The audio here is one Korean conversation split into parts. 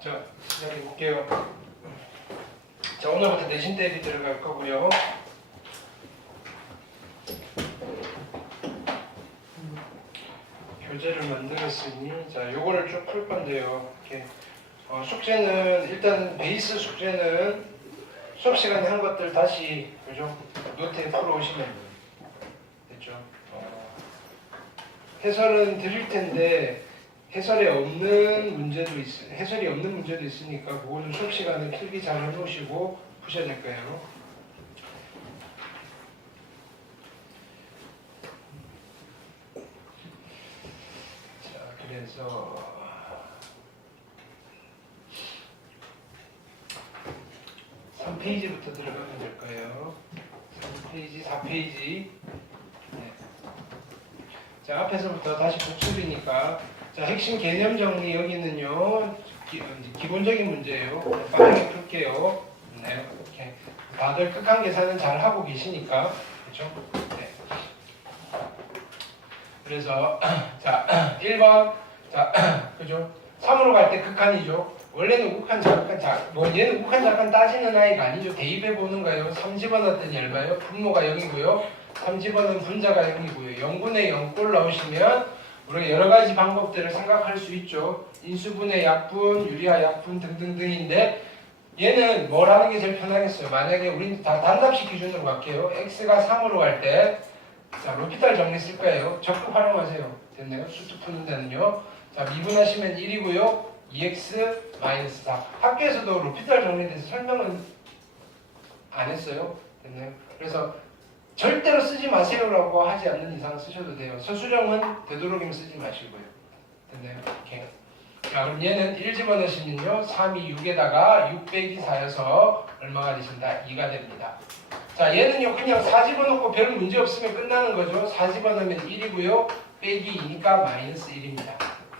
자, 시작해 볼게요. 자, 오늘부터 내신 대비 들어갈 거고요. 교재를 만들었으니, 자, 요거를 쭉 풀 건데요. 이렇게 숙제는 일단 베이스 숙제는 수업 시간에 한 것들 다시 그죠? 노트에 풀어 오시면 됐죠. 해설은 드릴 텐데. 해설이 없는 문제도 있으니까 그거는 수업 시간에 필기 잘 해놓으시고 푸셔야 될 거예요. 자, 그래서 3페이지부터 들어가면 될 거예요. 3페이지, 4페이지. 네. 자, 앞에서부터 다시 복습이니까. 자, 핵심 개념 정리 여기는요 기본적인 문제예요. 빠르게 풀게요. 네, 이렇게 다들 극한 계산은 잘 하고 계시니까 그렇죠? 네. 그래서 자 1번 자 그죠? 3으로 갈 때 극한이죠. 원래는 우극한 자극한 얘는 우극한 자극한 따지는 아이가 아니죠. 대입해 보는 거예요. 3 집어넣었더니 얼마예요? 분모가 0이고요. 3 집어넣으면 분자가 0이고요. 0분의 0꼴 넣으시면 우리가 여러 가지 방법들을 생각할 수 있죠. 인수분해 약분, 유리화 약분 등등등인데 얘는 뭘 하는 게 제일 편하겠어요? 만약에 우린 다 단답식 기준으로 갈게요. x가 3으로 갈 때 자, 로피탈 정리 쓸 거예요. 적극 활용하세요. 됐나요? 수투 푸는 데는요. 자, 미분하시면 1이고요. 2x-4. 학교에서도 로피탈 정리에 대해서 설명은 안 했어요. 됐나요? 그래서 절대로 쓰지 마세요라고 하지 않는 이상 쓰셔도 돼요. 서술형은 되도록이면 쓰지 마시고요. 됐나요? 이렇게. 자, 그럼 얘는 1 집어넣으시면요. 3이 6에다가 6 빼기 4여서 얼마가 되신다? 2가 됩니다. 자, 얘는요. 그냥 4 집어넣고 별 문제 없으면 끝나는 거죠. 4 집어넣으면 1이고요. 빼기 2니까 마이너스 1입니다.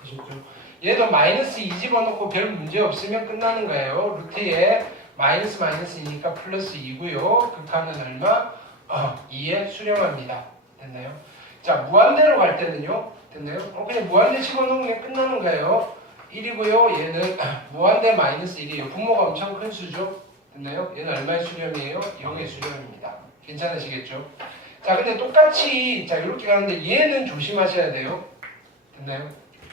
되셨죠? 얘도 마이너스 2 집어넣고 별 문제 없으면 끝나는 거예요. 루트에 마이너스 2니까 플러스 2고요. 극한은 얼마? 2에 수렴합니다. 됐나요? 자, 무한대로 갈 때는요. 됐나요? 그냥 무한대 집어넣으면 끝나는 거예요. 1이고요. 얘는 무한대 마이너스 1이에요. 분모가 엄청 큰 수죠. 됐나요? 얘는 얼마의 수렴이에요? 0의 수렴입니다. 괜찮으시겠죠? 자, 근데 똑같이 자 이렇게 가는데 얘는 조심하셔야 돼요. 됐나요?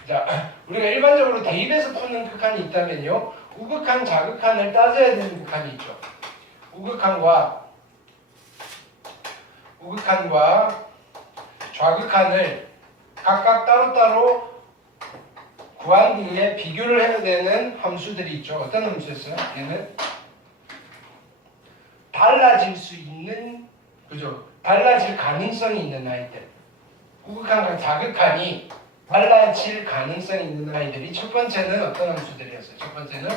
자, 우리가 일반적으로 대입해서 푸는 극한이 있다면요. 우극한, 자극한을 따져야 되는 극한이 있죠. 우극한과 좌극한을 각각 따로따로 구한 뒤에 비교를 해야 되는 함수들이 있죠. 어떤 함수였어요? 얘는 달라질 수 있는, 그죠? 달라질 가능성이 있는 아이들. 우극한과 자극한이 달라질 가능성이 있는 아이들이 첫 번째는 어떤 함수들이었어요? 첫 번째는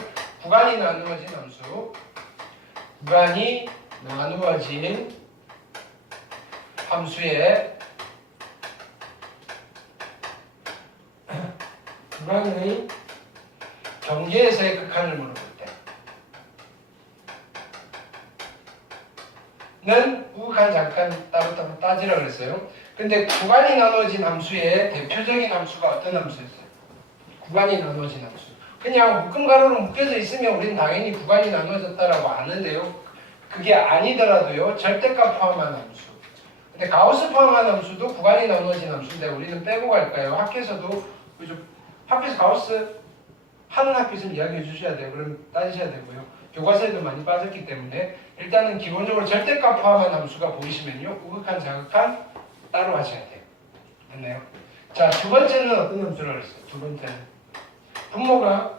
구간이 나누어진 함수. 구간이 나누어진 함수의 구간의 경계에서의 극한을 물어볼 때는 우극한, 자극한 따로따로 따지라고 그랬어요. 근데 구간이 나누어진 함수의 대표적인 함수가 어떤 함수였어요? 구간이 나누어진 함수. 그냥 묶음가로로 묶여져 있으면 우리는 당연히 구간이 나누어졌다라고 아는데요. 그게 아니더라도요. 절대값 포함한 함수. 근데 가우스 포함한 함수도 구간이 나누어진 함수인데 우리는 빼고 갈까요? 학교에서도 학교에서 가우스 하는 학교 있으면 이야기해 주셔야 돼요. 그럼 따지셔야 되고요. 교과서에도 많이 빠졌기 때문에 일단은 기본적으로 절대값 포함한 함수가 보이시면요. 우극한, 자극한 따로 하셔야 돼요. 됐나요? 자, 두 번째는 어떤 함수라고 그랬어요? 두 번째는 분모가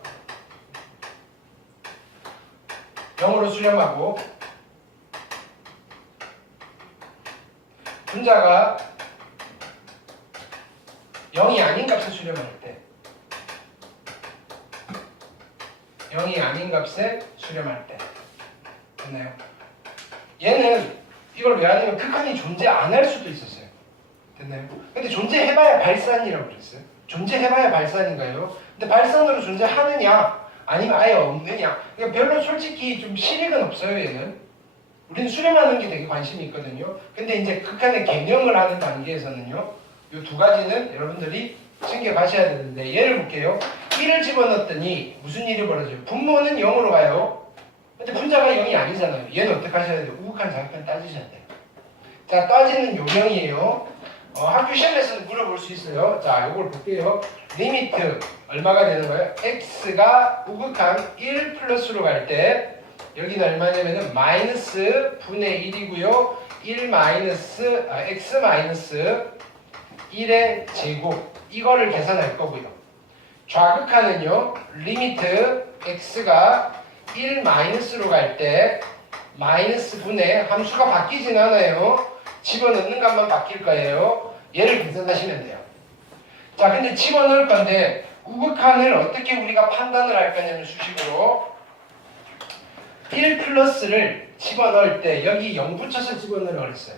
0으로 수렴하고 분자가 0이 아닌 값에 수렴할 때 0이 아닌 값에 수렴할 때 됐나요? 얘는 이걸 왜 하냐면 극한이 존재 안 할 수도 있었어요. 됐나요? 근데 존재해봐야 발산이라고 그랬어요. 존재해봐야 발산인가요? 근데 발산으로 존재하느냐 아니면 아예 없느냐 그러니까 별로 솔직히 좀 실익은 없어요. 얘는 우리는 수렴하는 게 되게 관심이 있거든요. 근데 이제 극한의 개념을 하는 단계에서는요. 이 두 가지는 여러분들이 챙겨가셔야 되는데 예를 볼게요. 1을 집어넣었더니 무슨 일이 벌어져요? 분모는 0으로 가요. 근데 분자가 0이 아니잖아요. 얘는 어떻게 하셔야 돼요? 우극한 좌극한 따지셔야 돼요. 자, 따지는 요령이에요. 학교 시험에서는 물어볼 수 있어요. 자, 요걸 볼게요. 리미트 얼마가 되는 거예요? x가 우극한 1 플러스로 갈 때 여기는 얼마냐면은 마이너스 분의 1이고요. 1 마이너스 x 마이너스 1의 제곱 이거를 계산할 거고요. 좌극하는요. 리미트 x가 1 마이너스로 갈 때 마이너스 분의 함수가 바뀌진 않아요. 집어넣는 것만 바뀔 거예요. 얘를 계산하시면 돼요. 자, 근데 집어넣을 건데 우극한을 어떻게 우리가 판단을 할 거냐면 수식으로 1 플러스를 집어넣을 때 여기 0 붙여서 집어넣으라고 그랬어요.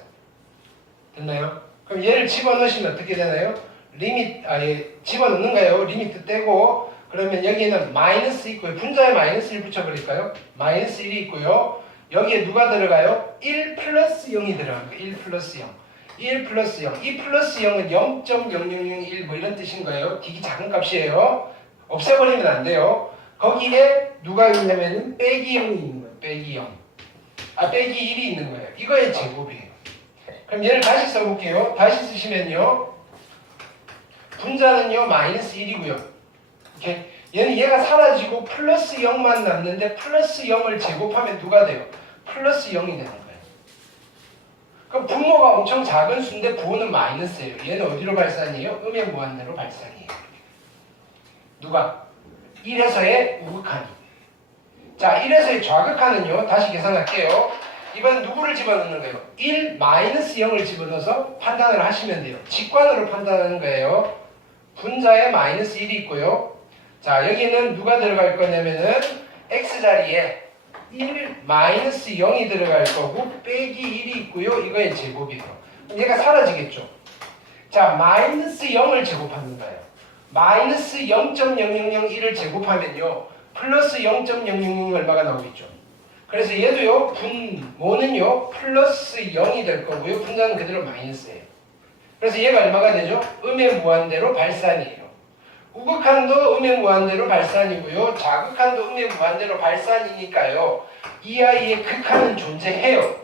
됐나요? 그럼 얘를 집어넣으시면 어떻게 되나요? 집어넣는 거예요. 리미트 떼고 그러면 여기에는 마이너스 있고요. 분자에 마이너스 1 붙여버릴까요? 마이너스 1이 있고요. 여기에 누가 들어가요? 1 플러스 0이 들어갑니다. 1 플러스 0. 1 플러스 0. 이 플러스 0은 0.0001 뭐 이런 뜻인 거예요. 되게 작은 값이에요. 없애버리면 안 돼요. 거기에 누가 있냐면은 빼기 0이 있는 거예요. 빼기 0. 빼기 1이 있는 거예요. 이거의 제곱이에요. 그럼 얘를 다시 써볼게요. 다시 쓰시면요. 분자는요. 마이너스 1이고요. 이렇게 얘가 사라지고 플러스 0만 남는데 플러스 0을 제곱하면 누가 돼요? 플러스 0이 되는 거예요. 그럼 분모가 엄청 작은 수인데 부호는 마이너스예요. 얘는 어디로 발산이에요? 음의 무한대로 발산이에요. 누가? 1에서의 우극한이. 자, 1에서의 좌극한은요. 다시 계산할게요. 이번엔 누구를 집어넣는 거예요? 1 마이너스 0을 집어넣어서 판단을 하시면 돼요. 직관으로 판단하는 거예요. 분자에 마이너스 1이 있고요. 자, 여기는 누가 들어갈 거냐면은 x자리에 1 마이너스 0이 들어갈 거고 빼기 1이 있고요. 이거의 제곱이에요. 얘가 사라지겠죠. 자, 마이너스 0을 제곱하는 거예요. 마이너스 0.0001을 제곱하면요. 플러스 0.000 얼마가 나오겠죠. 그래서 얘도요. 분모는요. 플러스 0이 될 거고요. 분자는 그대로 마이너스예요. 그래서 얘가 얼마가 되죠? 음의 무한대로 발산이에요. 우극한도 음의 무한대로 발산이고요. 좌극한도 음의 무한대로 발산이니까요. 이 아이의 극한은 존재해요.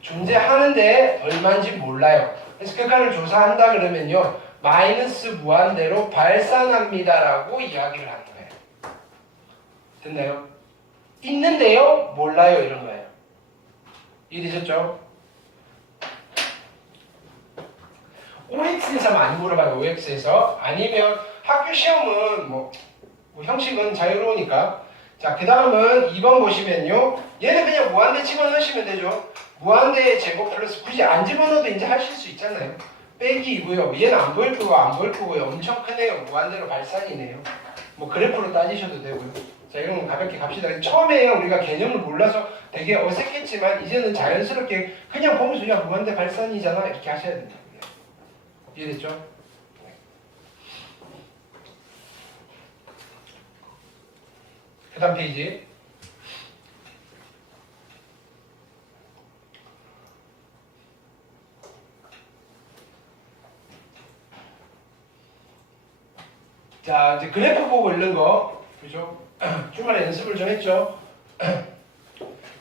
존재하는데 얼마인지 몰라요. 그래서 극한을 조사한다 그러면요. 마이너스 무한대로 발산합니다라고 이야기를 하는 거예요. 됐나요? 있는데요. 몰라요. 이런 거예요. 이해되셨죠? OX에서 많이 물어봐요. OX에서. 아니면 학교 시험은 뭐 형식은 자유로우니까. 자, 그 다음은 2번 보시면요. 얘는 그냥 무한대 집어넣으시면 되죠. 무한대의 제곱 플러스 굳이 안 집어넣어도 이제 하실 수 있잖아요. 빼기이고요. 얘는 안 보일 거고 안 보일 거고요. 엄청 크네요. 무한대로 발산이네요. 뭐 그래프로 따지셔도 되고요. 자, 이런 건 가볍게 갑시다. 처음에 우리가 개념을 몰라서 되게 어색했지만 이제는 자연스럽게 그냥 보면서 야 무한대 발산이잖아 이렇게 하셔야 된다. 이해됐죠? 그 다음 페이지. 자, 이제 그래프 보고 읽는 거. 그죠? 주말에 연습을 좀 했죠?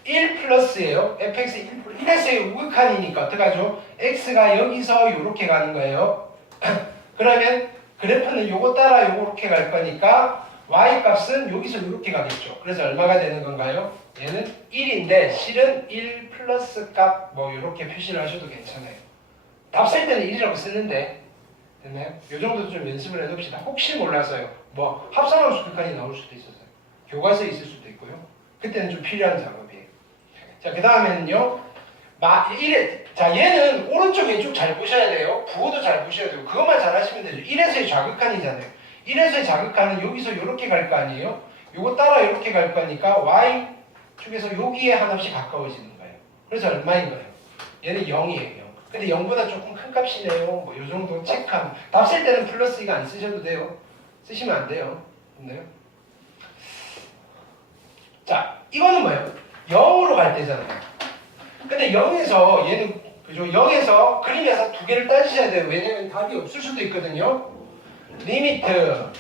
1 플러스예요. fx 1 플러스. 1에서의 우극한이니까 어떡하죠? x가 여기서 요렇게 가는 거예요. 그러면 그래프는 요거 따라 요렇게 갈 거니까 y 값은 여기서 요렇게 가겠죠. 그래서 얼마가 되는 건가요? 얘는 1인데 실은 1 플러스 값 뭐 요렇게 표시를 하셔도 괜찮아요. 답 쓸 때는 1이라고 쓰는데 됐나요? 요 정도 좀 연습을 해둡시다. 혹시 몰라서요. 뭐 합성함수 극한이 나올 수도 있어서요. 교과서에 있을 수도 있고요. 그때는 좀 필요한 작업이에요. 자, 그 다음에는요. 자, 얘는 오른쪽 왼쪽 잘 보셔야 돼요. 부호도 잘 보셔야 되고 그것만 잘 하시면 되죠. 1에서의 좌극한이잖아요. 1에서의 좌극한은 여기서 이렇게 갈 거 아니에요? 요거 따라 이렇게 갈 거니까 Y축에서 여기에 하나씩 가까워지는 거예요. 그래서 얼마인 거예요? 얘는 0이에요. 0. 근데 0보다 조금 큰 값이네요. 뭐 요 정도 체크하면. 답 쓸 때는 플러스 이거 안 쓰셔도 돼요. 쓰시면 안 돼요. 됐나요? 자, 이거는 뭐예요? 0으로 갈 때잖아요. 근데 0에서 얘는 그죠? 0에서 그림에서 두 개를 따지셔야 돼요. 왜냐면 답이 없을 수도 있거든요. 리미트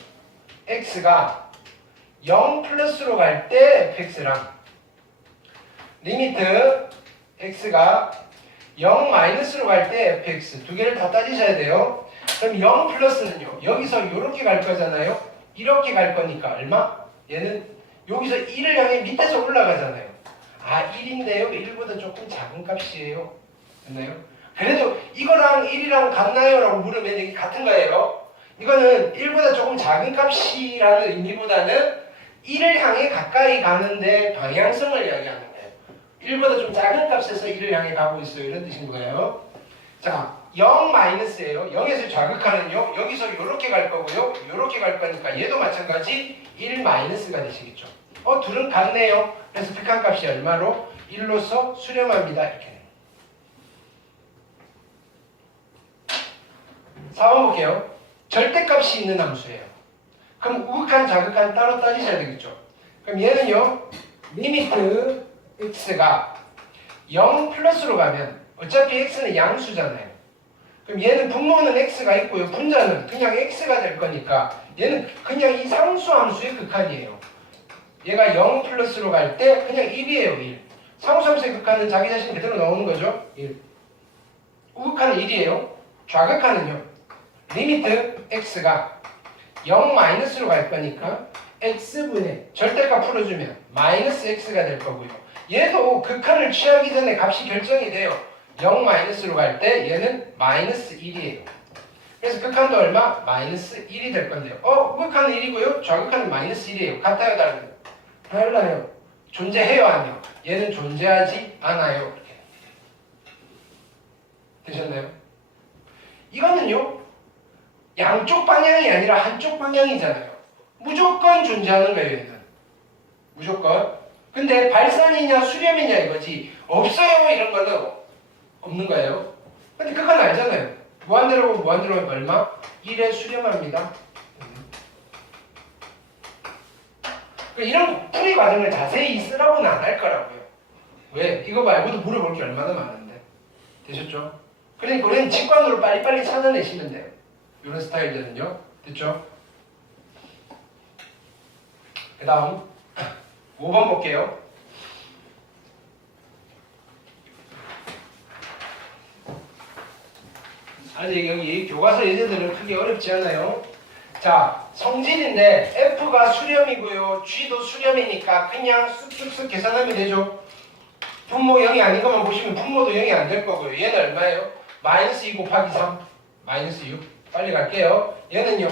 x가 0 플러스로 갈 때 fx랑 리미트 x가 0 마이너스로 갈 때 fx 두 개를 다 따지셔야 돼요. 그럼 0 플러스는요. 여기서 이렇게 갈 거잖아요. 이렇게 갈 거니까 얼마? 얘는 여기서 1을 향해 밑에서 올라가잖아요. 아 1인데요. 1보다 조금 작은 값이에요. 됐나요? 그래도 이거랑 1이랑 같나요? 라고 물으면 이게 같은 거예요. 이거는 1보다 조금 작은 값이라는 의미보다는 1을 향해 가까이 가는데 방향성을 이야기하는 거예요. 1보다 좀 작은 값에서 1을 향해 가고 있어요. 이런 뜻인 거예요. 자, 0 마이너스예요. 0에서 좌극하는요. 여기서 이렇게 갈 거고요. 이렇게 갈 거니까 얘도 마찬가지 1 마이너스가 되시겠죠. 둘은 같네요. 그래서 극한값이 얼마로? 1로서 수렴합니다. 이렇게. 4번 볼게요. 절대값이 있는 함수예요. 그럼 우극한, 자극한 따로 따지셔야 되겠죠. 그럼 얘는요. 리미트 x가 0 플러스로 가면 어차피 x는 양수잖아요. 그럼 얘는 분모는 x가 있고요. 분자는 그냥 x가 될 거니까 얘는 그냥 이 상수 함수의 극한이에요. 얘가 0 플러스로 갈 때 그냥 1이에요. 1. 상수 함수의 극한은 자기 자신 그대로 나오는 거죠. 1. 우극한은 1이에요. 좌극한은요. 리미트 x가 0 마이너스로 갈 거니까 x분의 절대값 풀어주면 마이너스 x가 될 거고요. 얘도 극한을 취하기 전에 값이 결정이 돼요. 0 마이너스로 갈 때 얘는 마이너스 1이에요. 그래서 극한도 얼마? 마이너스 1이 될 건데요. 우극한은 1이고요. 좌극한은 마이너스 1이에요. 같아요, 다르요? 달라요. 존재해요, 아니요? 얘는 존재하지 않아요. 이렇게. 되셨나요? 이거는요. 양쪽 방향이 아니라 한쪽 방향이잖아요. 무조건 존재하는 거예요, 얘는. 무조건. 근데 발산이냐 수렴이냐 이거지. 없어요, 이런 거는 없는 거예요. 근데 그건 알잖아요. 무한대로고 무한대로면 얼마? 1에 수렴합니다. 이런 풀이 과정을 자세히 쓰라고는 안 할 거라고요. 왜? 이거 말고도 물어볼 게 얼마나 많은데. 되셨죠? 그러니까 우리는 직관으로 빨리빨리 찾아내시면 돼요. 이런 스타일들은요. 됐죠? 그 다음 5번 볼게요. 아직 여기 교과서 예제들은 크게 어렵지 않아요. 자, 성질인데 F가 수렴이고요. G도 수렴이니까 그냥 쑥쑥쑥 계산하면 되죠. 분모 0이 아닌 것만 보시면 분모도 0이 안 될 거고요. 얘는 얼마예요? 마이너스 2 곱하기 3. 마이너스 6. 빨리 갈게요. 얘는요.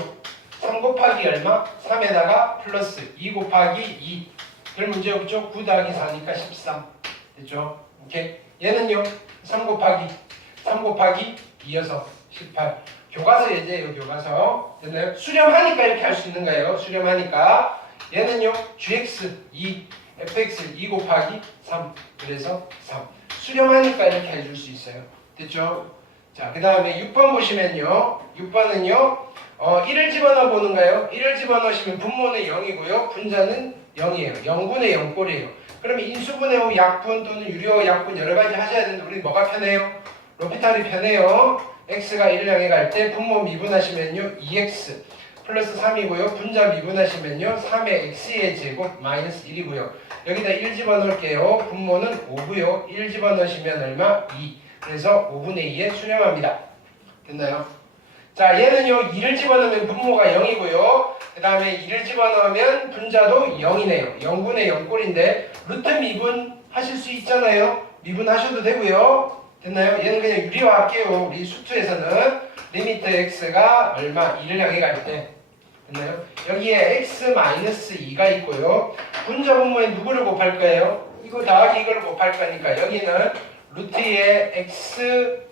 3 곱하기 얼마? 3에다가 플러스 2 곱하기 2. 별 문제 없죠? 9 더하기 4니까 13. 됐죠? 오케이. 얘는요. 3 곱하기 2여서 18. 교과서 예제예요. 교과서. 됐나요? 수렴하니까 이렇게 할 수 있는 거예요. 수렴하니까. 얘는요. gx 2, fx 2 곱하기 3. 그래서 3. 수렴하니까 이렇게 해줄 수 있어요. 됐죠? 자, 그 다음에 6번 보시면요. 6번은요. 1을 집어넣어 보는가요? 1을 집어넣으시면 분모는 0이고요. 분자는 0이에요. 0분의 0꼴이에요. 그러면 인수분해 후 약분 또는 유리어 약분 여러 가지 하셔야 되는데 우리 뭐가 편해요? 로피탈이 편해요. x가 1을 향해 갈 때 분모 미분하시면요. 2x 플러스 3이고요. 분자 미분하시면요. 3의 x의 제곱 마이너스 1이고요. 여기다 1 집어넣을게요. 분모는 5고요. 1 집어넣으시면 얼마? 2. 그래서 5분의 2에 수렴합니다. 됐나요? 자, 얘는요. 2를 집어넣으면 분모가 0이고요. 그 다음에 2를 집어넣으면 분자도 0이네요. 0분의 0꼴인데 루트 미분 하실 수 있잖아요. 미분하셔도 되고요. 됐나요? 얘는 그냥 유리화할게요. 우리 수투에서는 리미트 x가 얼마? 2를 향해 갈 때. 됐나요? 여기에 x-2가 있고요. 분자 분모에 누구를 곱할 거예요? 이거 더하기 이걸 곱할 거니까 여기는 루트의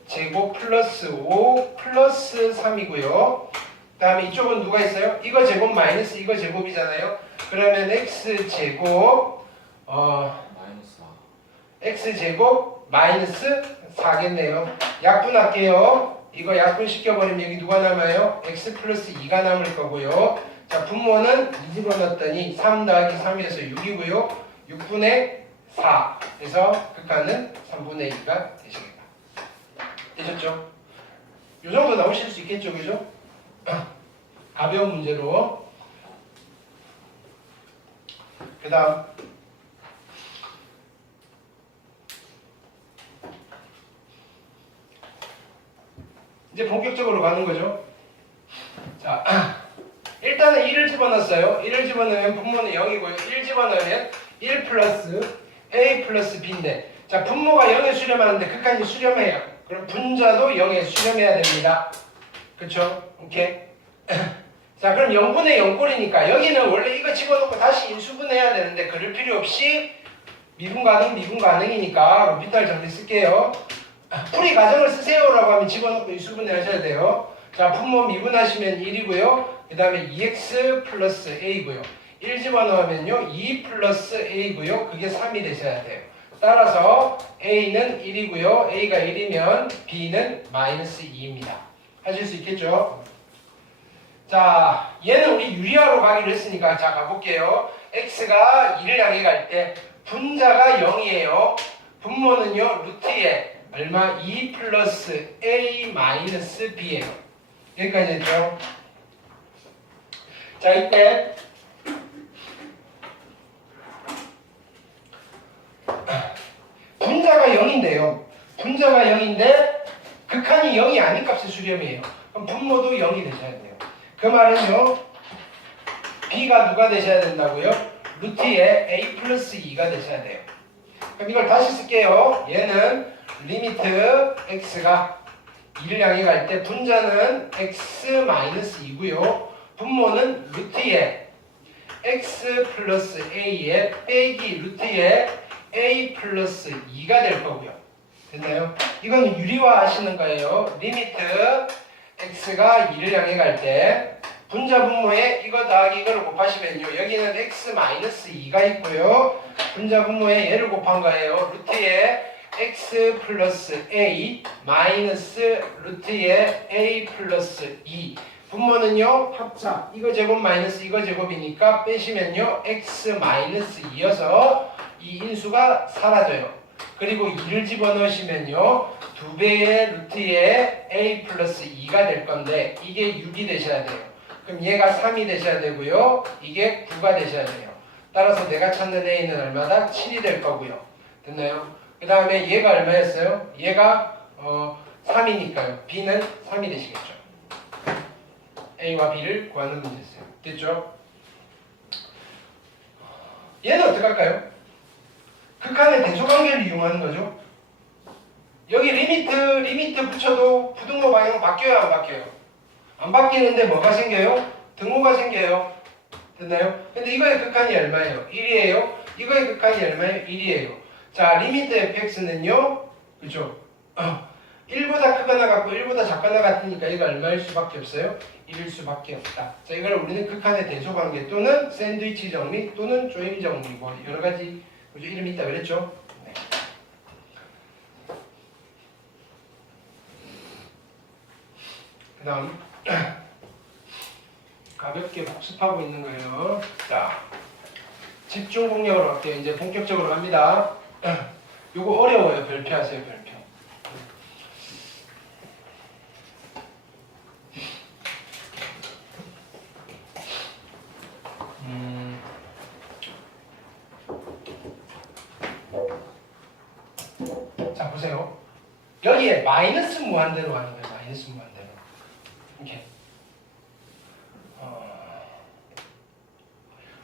x제곱 플러스 5 플러스 3이고요. 그 다음에 이쪽은 누가 있어요? 이거 제곱 마이너스 이거 제곱이잖아요. 그러면 x제곱 x제곱 마이너스 4겠네요. 약분할게요. 이거 약분시켜버리면 여기 누가 남아요? x 플러스 2가 남을 거고요. 자, 분모는 2 집어넣었더니 3 더하기 3에서 6이고요. 6분의 4. 그래서 극한은 3분의 2가 되시겠다. 되셨죠? 요 정도 나오실 수 있겠죠, 그죠? 가벼운 문제로. 다음 이제 본격적으로 가는 거죠. 자, 일단은 1을 집어넣었어요. 1을 집어넣으면 분모는 0이고요. 1 집어넣으면 1 플러스 a 플러스 b인데, 자, 분모가 0에 수렴하는데 극한이 수렴해요. 그럼 분자도 0에 수렴해야 됩니다. 그쵸? 오케이. 자, 그럼 0분의 0꼴이니까 여기는 원래 이거 집어넣고 다시 인수분해야 되는데 그럴 필요 없이 미분 가능, 미분 가능이니까 로피탈 정리 쓸게요. 풀이 가정을 쓰세요라고 하면 집어넣고 인수분해 하셔야 돼요. 자, 분모 미분하시면 1이고요. 그 다음에 2x 플러스 a고요. 1 집어넣으면요 2 플러스 a고요. 그게 3이 되셔야 돼요. 따라서 a는 1이고요. a가 1이면 b는 마이너스 2입니다. 하실 수 있겠죠? 자, 얘는 우리 유리화로 가기로 했으니까 자 가볼게요. x가 2를 향해 갈 때 분자가 0이에요. 분모는요 루트에 얼마? 2 플러스 a 마이너스 b예요. 여기까지 했죠? 자, 이때 분자가 0인데요. 분자가 0인데 극한이 0이 아닌 값의 수렴이에요. 그럼 분모도 0이 되셔야 돼요. 그 말은요, b가 누가 되셔야 된다고요? 루트에 a 플러스 2가 되셔야 돼요. 그럼 이걸 다시 쓸게요. 얘는 리미트 x가 2를 향해 갈 때 분자는 x 마이너스 2고요. 분모는 루트에 x 플러스 a에 빼기 루트에 a 플러스 2가 될 거고요. 됐나요? 이건 유리화 하시는 거예요. 리미트 x가 2를 향해 갈 때 분자 분모에 이거 더하기 이거를 곱하시면요. 여기는 x 마이너스 2가 있고요. 분자 분모에 얘를 곱한 거예요. 루트에 x 플러스 a 마이너스 루트에 a 플러스 2. 분모는요 합차 이거 제곱 마이너스 이거 제곱이니까 빼시면요 x 마이너스 2여서 이 인수가 사라져요. 그리고 2를 집어넣으시면요 2배의 루트에 a 플러스 2가 될 건데 이게 6이 되셔야 돼요. 그럼 얘가 3이 되셔야 되고요. 이게 9가 되셔야 돼요. 따라서 내가 찾는 a는 얼마다? 7이 될 거고요. 됐나요? 그 다음에 얘가 얼마였어요? 얘가 3이니까요. b는 3이 되시겠죠. a와 b를 구하는 문제였어요. 됐죠? 얘는 어떻게 할까요? 극한의 대소관계를 이용하는 거죠. 여기 리미트 붙여도 부등호 방향 바뀌어요, 안 바뀌어요? 안 바뀌는데 뭐가 생겨요? 등호가 생겨요. 됐나요? 근데 이거의 극한이 얼마예요? 1이에요. 이거의 극한이 얼마예요? 1이에요. 자, 리미트 fx는요, 그죠? 1보다 크거나 같고 1보다 작거나 같으니까 이거 얼마일 수밖에 없어요? 1일 수밖에 없다. 자, 이걸 우리는 극한의 대소관계 또는 샌드위치 정리 또는 조임 정리 뭐 여러 가지 그죠? 이름이 있다 그랬죠? 네. 그 다음 가볍게 복습하고 있는 거예요. 자, 집중 공략으로 할게요. 이제 본격적으로 갑니다. 요거 어려워요. 별표하세요. 별표. 자, 보세요. 여기에 마이너스 무한대로 하는 거예요. 마이너스 무한대로. 이렇게.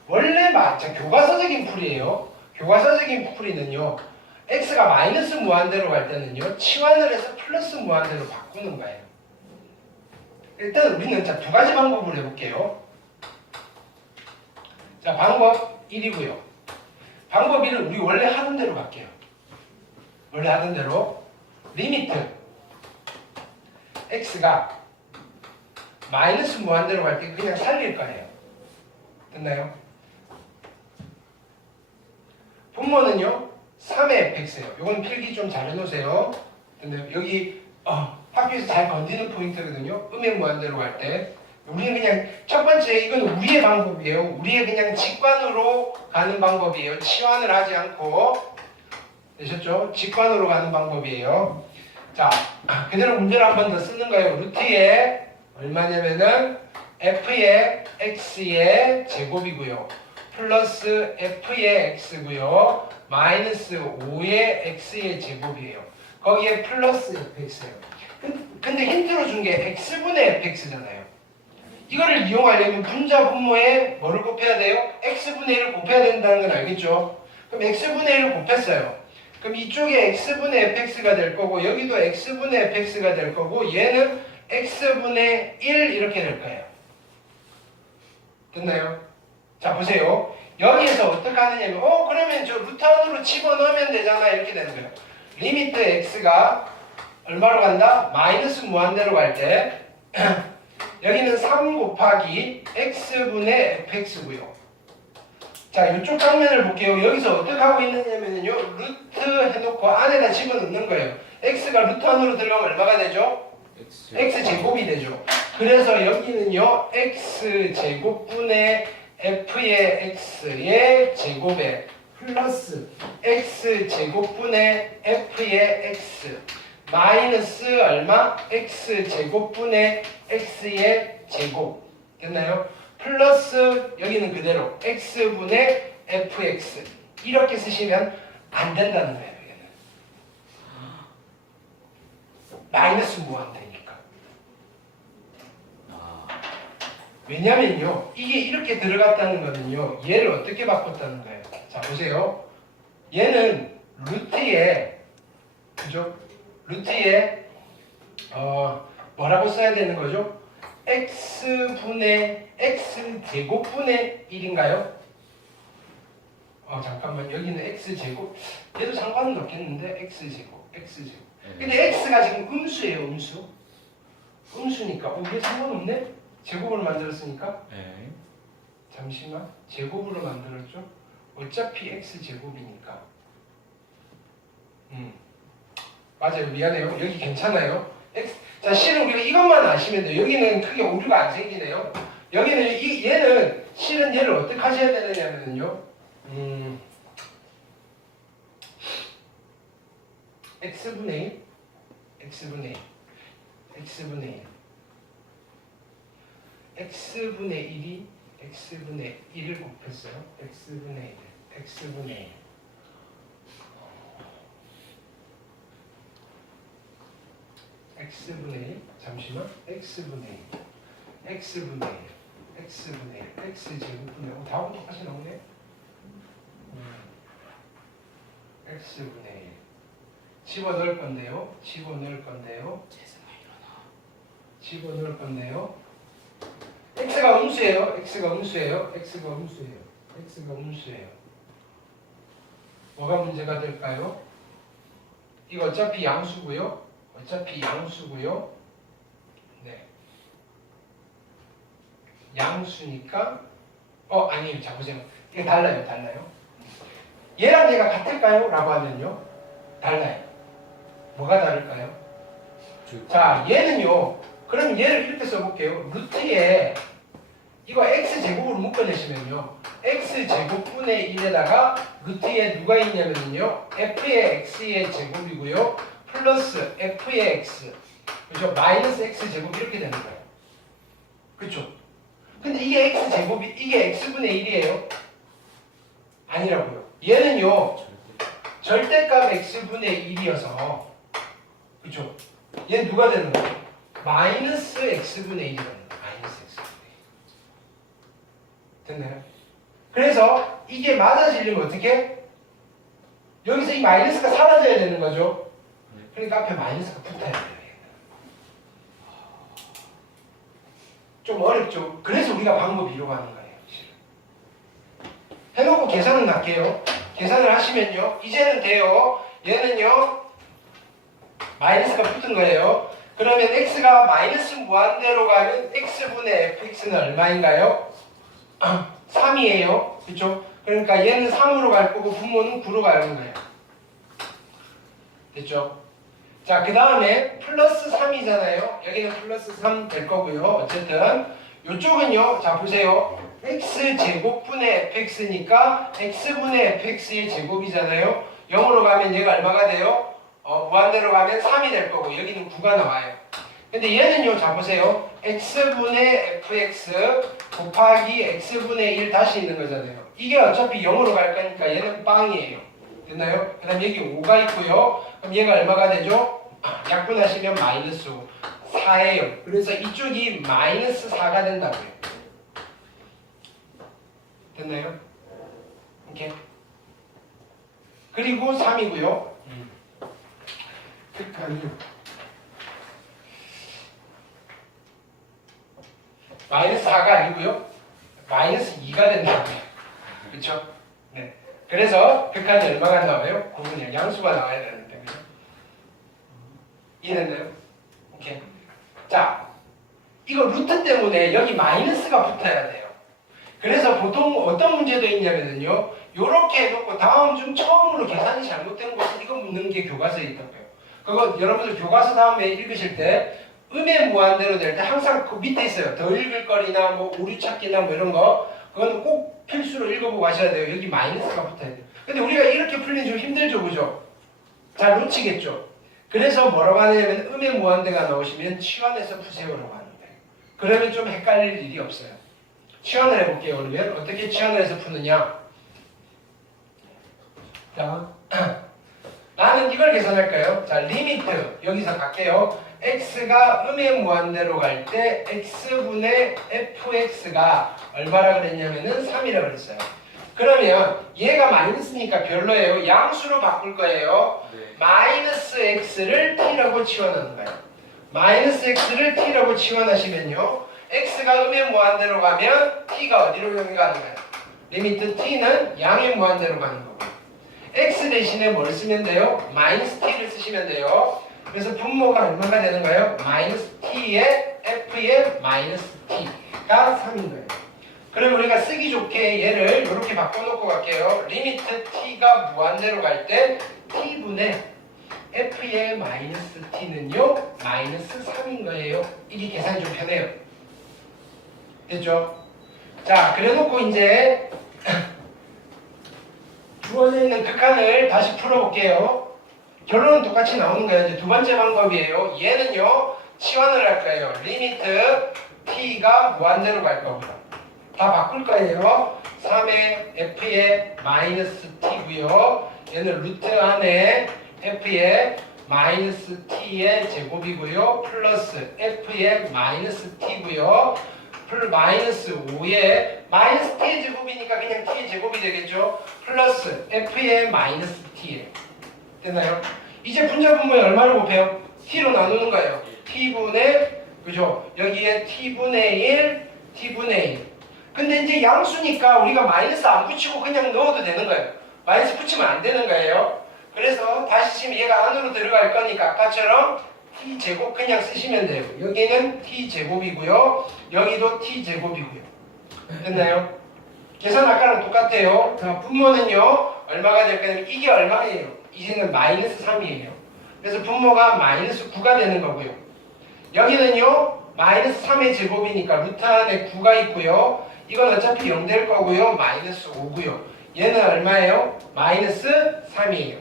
원래 자, 교과서적인 풀이에요. 교과서적인 풀이는요. x가 마이너스 무한대로 갈 때는요. 치환을 해서 플러스 무한대로 바꾸는 거예요. 일단 우리는 자, 두 가지 방법으로 해볼게요. 자, 방법 1이고요. 방법 1은 우리 원래 하던 대로 갈게요. 원래 하던 대로 리미트 x가 마이너스 무한대로 갈 때 그냥 살릴 거예요. 됐나요? 분모는요 3의 fx예요. 이건 필기 좀 잘 해놓으세요. 됐나요? 여기 학교에서 잘 건드는 포인트거든요. 음의 무한대로 갈 때 우리는 그냥 첫 번째 이건 우리의 방법이에요. 우리의 그냥 직관으로 가는 방법이에요. 치환을 하지 않고. 되셨죠? 직관으로 가는 방법이에요. 자, 그대로 문제를 한 번 더 쓰는 거예요. 루트에 얼마냐면은 f의 x의 제곱이고요. 플러스 f의 x고요. 마이너스 5의 x의 제곱이에요. 거기에 플러스 fx예요. 근데 힌트로 준 게 x분의 fx잖아요. 이거를 이용하려면 분자 분모에 뭐를 곱해야 돼요? x분의 1을 곱해야 된다는 건 알겠죠? 그럼 x분의 1을 곱했어요. 그럼 이쪽에 x분의 fx가 될 거고 여기도 x분의 fx가 될 거고 얘는 x분의 1 이렇게 될 거예요. 됐나요? 자 보세요. 여기에서 어떻게 하느냐면 그러면 저 루트 안으로 집어넣으면 되잖아 이렇게 되는 거예요. 리미트 x가 얼마로 간다? 마이너스 무한대로 갈 때 여기는 3 곱하기 x분의 fx고요. 자 이쪽 장면을 볼게요. 여기서 어떻게 하고 있느냐면요 루트 해놓고 안에다 집어넣는 거예요. x가 루트 안으로 들어가면 얼마가 되죠? x제곱이 되죠. 그래서 여기는요 x제곱분의 f의 x의 제곱에 플러스 x제곱분의 f의 x 마이너스 얼마? x제곱분의 x의 제곱 됐나요? 플러스 여기는 그대로 x분의 fx 이렇게 쓰시면 안 된다는 거예요. 여기는 마이너스 무한대니까. 왜냐면요 이게 이렇게 들어갔다는 거는요 얘를 어떻게 바꿨다는 거예요. 자 보세요. 얘는 루트에 그죠? 루트에 뭐라고 써야 되는 거죠? x분의 x제곱분의 1인가요? 잠깐만 여기는 x제곱 얘도 상관은 없겠는데 x제곱 근데 x가 지금 음수예요. 음수니까 이게 상관없네? 제곱으로 만들었으니까 잠시만 제곱으로 만들었죠? 어차피 x제곱이니까 맞아요. 미안해요. 여기 괜찮아요. 자, 실은 우리가 이것만 아시면 돼요. 여기는 크게 오류가 안 생기네요. 여기는 얘는 실은 얘를 어떻게 하셔야 되느냐면요. x분의 1 x분의 1이 x분의 1을 곱했어요. x분의 1 x분의 1 잠시만 x분의 1 x제곱분의 1 다음 똑같이 나오네. x분의 1 집어넣을 건데요. x가 음수예요. 뭐가 문제가 될까요? 이거 어차피 양수고요. 네. 양수니까 아니에요. 자 보세요. 이게 달라요. 얘랑 얘가 같을까요? 라고 하면요. 달라요. 뭐가 다를까요? 자 얘는요. 그럼 얘를 이렇게 써볼게요. 루트에 이거 x제곱으로 묶어내시면요. x제곱분의 1에다가 루트에 누가 있냐면요. f의 x의 제곱이고요. 플러스 f의 x 그죠? 마이너스 x제곱 이렇게 되는 거예요. 그쵸? 근데 이게 x제곱이 이게 x분의 1이에요? 아니라고요. 얘는요 절대값 x분의 1이어서 그쵸? 얘는 누가 되는 거예요? 마이너스 x분의 1이라는 거예요. 마이너스 x분의 1 됐나요? 그래서 이게 맞아지려면 어떻게? 여기서 이 마이너스가 사라져야 되는 거죠. 그러니까 앞에 마이너스가 붙어야 돼요. 좀 어렵죠? 그래서 우리가 방법 이루고 하는 거예요. 해놓고 계산은 할게요. 계산을 하시면요. 이제는 돼요. 얘는요. 마이너스가 붙은 거예요. 그러면 x가 마이너스 무한대로 가면 x분의 fx는 얼마인가요? 3이에요. 그렇죠? 그러니까 얘는 3으로 갈 거고 분모는 9로 가는 거예요. 됐죠? 자, 그 다음에 플러스 3이잖아요. 여기는 플러스 3 될 거고요. 어쨌든 이쪽은요. 자, 보세요. x제곱분의 fx니까 x분의 fx의 제곱이잖아요. 0으로 가면 얘가 얼마가 돼요? 무한대로 가면 3이 될 거고 여기는 9가 나와요. 근데 얘는요. 자, 보세요. x분의 fx 곱하기 x분의 1 다시 있는 거잖아요. 이게 어차피 0으로 갈 거니까 얘는 빵이에요. 됐나요? 그 다음 여기 5가 있고요. 그럼 얘가 얼마가 되죠? 약분하시면 마이너스 4예요. 그래서 이쪽이 마이너스 4가 된다고요. 됐나요? 이렇게. 그리고 3이고요. 극한이 마이너스 4가 아니고요. 마이너스 2가 된다고요. 그렇죠? 네. 그래서 극한이 얼마가 나와요? 9분의 1. 양수가 나와야 되는데. 그죠? 이해됐나요? 오케이. 자, 이거 루트 때문에 여기 마이너스가 붙어야 돼요. 그래서 보통 어떤 문제도 있냐면요. 요렇게 해놓고 다음 중 처음으로 계산이 잘못된 것은 이거 묻는 게 교과서에 있다고요. 그거 여러분들 교과서 다음에 읽으실 때 음의 무한대로 될 때 항상 그 밑에 있어요. 더 읽을 거리나 뭐 오류 찾기나 뭐 이런 거 그건 꼭 필수로 읽어보고 가셔야 돼요. 여기 마이너스가 붙어야 돼요. 근데 우리가 이렇게 풀리면 좀 힘들죠, 그죠? 잘 놓치겠죠. 그래서 뭐라고 하냐면 음의 무한대가 나오시면 치환해서 푸세요라고 하는데 그러면 좀 헷갈릴 일이 없어요. 치환을 해볼게요. 그러면 어떻게 치환을 해서 푸느냐? 자, 나는 이걸 계산할까요? 자, 리미트 여기서 갈게요. x가 음의 무한대로 갈 때 x분의 fx가 얼마라 그랬냐면은 3이라 그랬어요. 그러면 얘가 마이너스니까 별로예요. 양수로 바꿀 거예요. 네. 마이너스 x를 t라고 치환하는 거예요. 마이너스 x를 t라고 치환하시면요. x가 음의 무한대로 가면 t가 어디로 가는 거예요? 리미트 t는 양의 무한대로 가는 거고요. x 대신에 뭘 쓰면 돼요? 마이너스 t를 쓰시면 돼요. 그래서 분모가 얼마가 되는 거예요? 마이너스 t의 f의 마이너스 t가 3인 거예요. 그럼 우리가 쓰기 좋게 얘를 이렇게 바꿔놓고 갈게요. 리미트 t가 무한대로 갈 때 t분의 f의 마이너스 t는요 마이너스 3인 거예요. 이게 계산이 좀 편해요. 됐죠? 자, 그래놓고 이제 주어져 있는 극한을 다시 풀어볼게요. 결론은 똑같이 나오는 거예요. 이제 두 번째 방법이에요. 얘는요 치환을 할 거예요. 리미트 t가 무한대로 갈 거고요. 다 바꿀 거예요. 3의 f의 마이너스 t고요. 얘는 루트 안에 f의 마이너스 t의 제곱이고요. 플러스 f의 마이너스 t고요. 마이너스 5의 마이너스 t의 제곱이니까 그냥 t의 제곱이 되겠죠. 플러스 f의 마이너스 t예요. 됐나요? 이제 분자분모에 얼마를 곱해요? t로 나누는 거예요. t분의 그죠? 여기에 t분의 1, t분의 1. 근데 이제 양수니까 우리가 마이너스 안 붙이고 그냥 넣어도 되는 거예요. 마이너스 붙이면 안 되는 거예요. 그래서 다시 치면 얘가 안으로 들어갈 거니까 아까처럼 t제곱 그냥 쓰시면 돼요. 여기는 t제곱이고요. 여기도 t제곱이고요. 됐나요? 계산 아까랑 똑같아요. 자, 분모는요. 얼마가 될까요? 이게 얼마예요? 이제는 마이너스 3이에요. 그래서 분모가 마이너스 9가 되는 거고요. 여기는요. 마이너스 3의 제곱이니까 루트 안에 9가 있고요. 이건 어차피 0 될 거고요. 마이너스 5고요. 얘는 얼마예요? 마이너스 3이에요.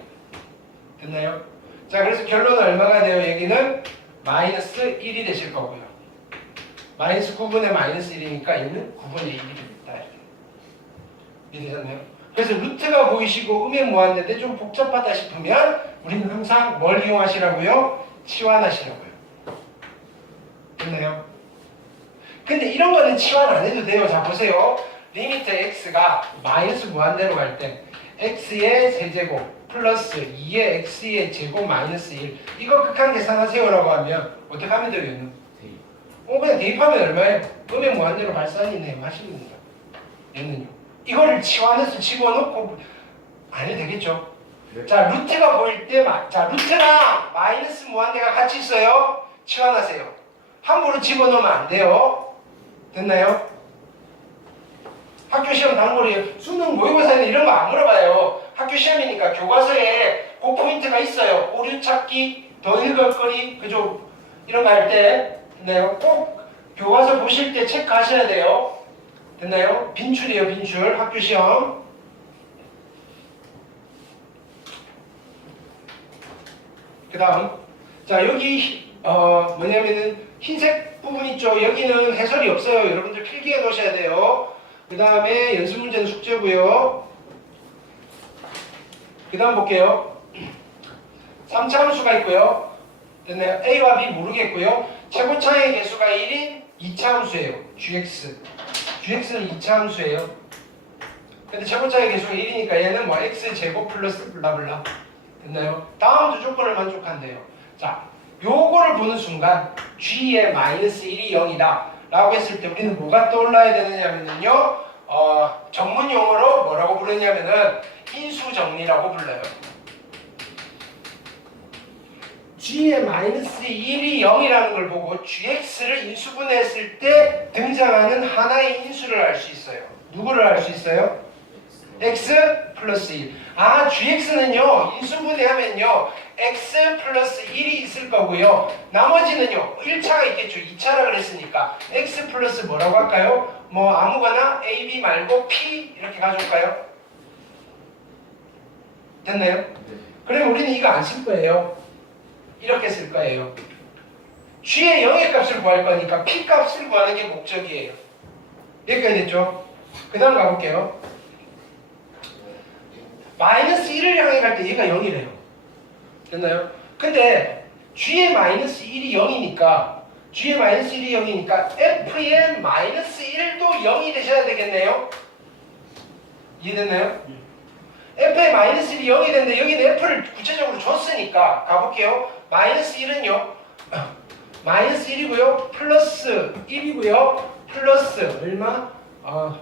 됐나요? 자, 그래서 결론은 얼마가 돼요? 여기는 마이너스 1이 되실 거고요. 마이너스 9분의 마이너스 1이니까 얘는 9분의 1이 됩니다. 이해되셨나요? 그래서 루트가 보이시고 음의 무한대인데 좀 복잡하다 싶으면 우리는 항상 뭘 이용하시라고요? 치환하시라고요. 됐나요? 근데 이런 거는 치환 안 해도 돼요. 자, 보세요. 리미트 x가 마이너스 무한대로 갈 때 x의 세제곱 플러스 2의 x의 제곱 마이너스 1 이거 극한 계산하세요라고 하면 어떻게 하면 돼요? 얘는? 그냥 대입하면 얼마예요? 음의 무한대로 발산이네. 하시면 됩니다. 얘는요. 이거를 치환해서 집어넣고 안 해도 되겠죠? 네. 자, 루트가 보일 때 자, 루트랑 마이너스 무한대가 같이 있어요. 치환하세요. 함부로 집어넣으면 안 돼요. 됐나요? 학교 시험 단골이에요. 수능 모의고사에는 이런 거 안 물어봐요. 학교 시험이니까 교과서에 그 포인트가 있어요. 오류 찾기, 더 읽을 거리, 그죠? 이런 거 할 때, 됐나요? 꼭 교과서 보실 때 체크하셔야 돼요. 됐나요? 빈출이에요, 빈출. 학교 시험. 그 다음. 자, 여기, 뭐냐면은 흰색 부분 있죠. 여기는 해설이 없어요. 여러분들 필기해 놓으셔야 돼요. 그 다음에 연습 문제는 숙제고요. 그 다음 볼게요. 3차 함수가 있고요. 됐나요? A와 B 모르겠고요. 최고차의 개수가 1인 2차 함수예요. gx. gx는 2차 함수예요. 근데 최고차의 개수가 1이니까 얘는 뭐 x제곱 플러스 블라블라. 됐나요? 다음 두 조건을 만족한대요. 자, 요거를 보는 순간 g의 마이너스 1이 0이다 라고 했을 때 우리는 뭐가 떠올라야 되느냐면요, 전문 용어로 뭐라고 부르냐면은 인수정리라고 불러요. g의 마이너스 1이 0이라는 걸 보고 gx를 인수분해했을 때 등장하는 하나의 인수를 알 수 있어요. 누구를 알 수 있어요? x 플러스 1. 아, gx는요 인수분해하면요 x 플러스 1이 있을 거고요. 나머지는요 1차가 있겠죠. 2차라 그랬으니까 x 플러스 뭐라고 할까요? 뭐 아무거나 a, b 말고 p 이렇게 가져올까요? 됐나요? 그러면 우리는 이거 안 쓸 거예요. 이렇게 쓸 거예요. g의 0의 값을 구할 거니까 p 값을 구하는 게 목적이에요. 여기까지 됐죠? 그 다음 가볼게요. 마이너스 1을 향해 갈 때 얘가 0이래요. 됐나요? 근데 g의 마이너스 1이 0이니까 g의 마이너스 1이 0이니까 f의 마이너스 1도 0이 되셔야 되겠네요. 이해됐나요? f의 마이너스 1이 0이 되는데 여기는 f를 구체적으로 줬으니까 가볼게요. 마이너스 1은요 마이너스 1이고요 플러스 1이고요 플러스 얼마?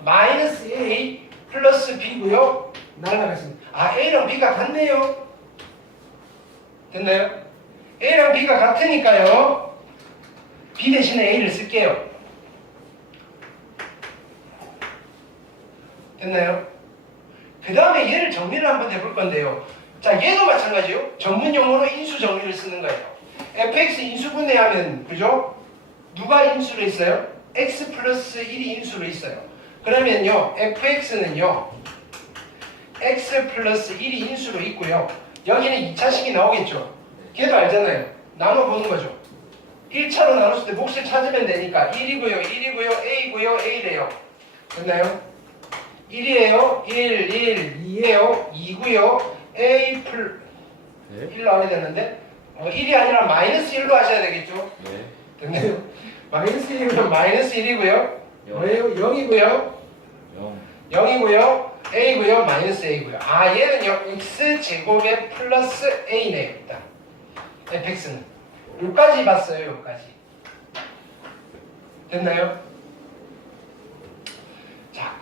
마이너스 a 플러스 b고요 날라갔습니다. 아, a랑 b가 같네요. 됐나요? a랑 b가 같으니까요 b 대신에 a를 쓸게요. 됐나요? 그 다음에 얘를 정리를 한번 해볼 건데요. 자, 얘도 마찬가지요. 전문 용어로 인수 정리를 쓰는 거예요. fx 인수분해하면 그죠? 누가 인수로 있어요? x 플러스 1이 인수로 있어요. 그러면요 fx는요 x 플러스 1이 인수로 있고요. 여기는 2차식이 나오겠죠. 걔도 알잖아요. 나눠보는 거죠. 1차로 나눴을 때 몫을 찾으면 되니까 1이고요 1이고요 a고요 a래요. 됐나요? 1이에요 1 2에요 2고요 a 플 1 나와야 되는데 1이 아니라 마이너스 1로 하셔야 되겠죠? 네. 됐나요? 마이너스 1이면 마이너스 1이고요 뭐예요? 0이고요 0이고요 a고요 마이너스 a고요. 아, 얘는요 x제곱에 플러스 a네요. 일단 fx는 여기까지 봤어요. 여기까지 됐나요? 자,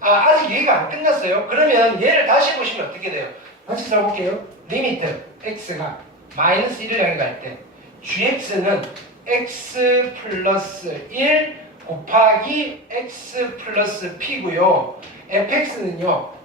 아직 얘기가 안 끝났어요. 그러면 얘를 다시 보시면 어떻게 돼요? 다시 써볼게요. 리미트 x가 마이너스 1을 향해 갈 때 gx는 x 플러스 1 곱하기 x 플러스 p고요. fx는요